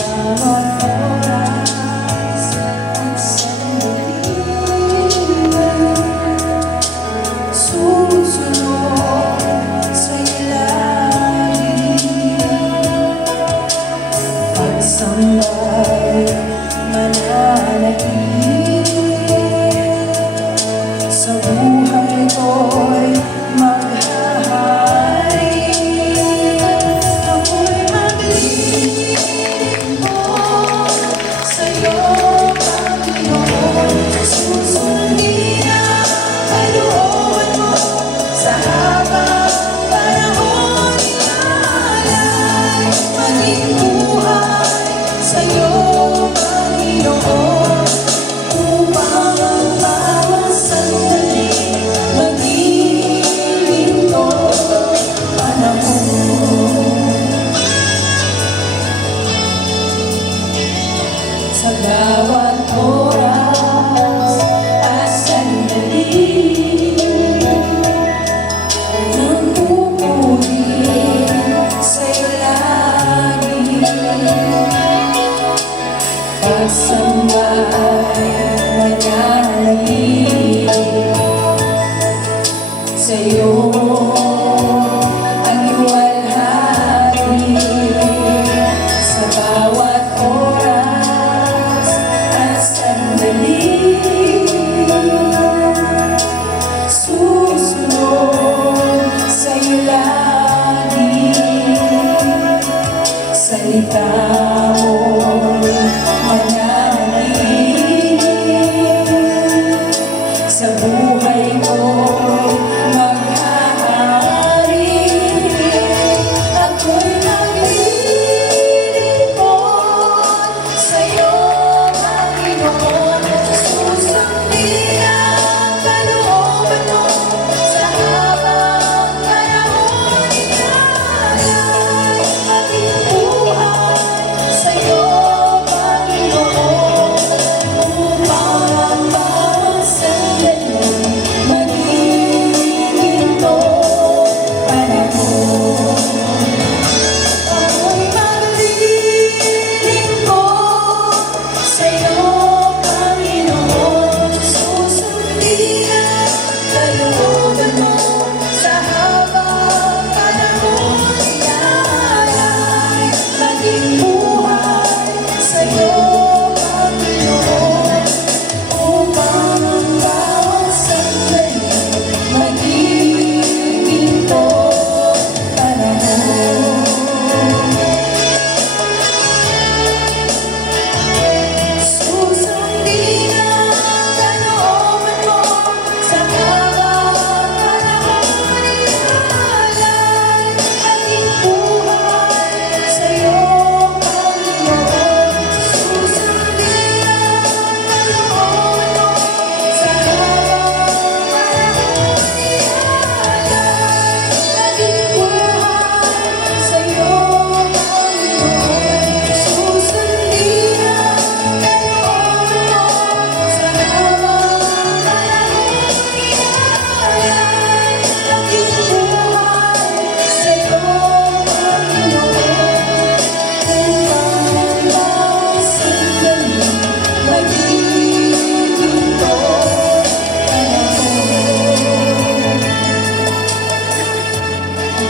bawat oras at sandali, susunod sa'yo lagi. Pagsambay mananatili, sa buhay ko'y maghahari. Ako'y maglilingkod sa'yo, Panginoon. Susundin ang kalooban mo sa habang panahon. Ilalay maging buhay sa'yo, Panginoon, upang ang bawat sandali maging lingkod panahon. Sa bawat oras at sandali, nagpupuri sa'yo lagi. Pagsambay mananatili, sa'yo ang iwalhati. Sa bawat oras at sandali, susunod sa'yo lagi. Salita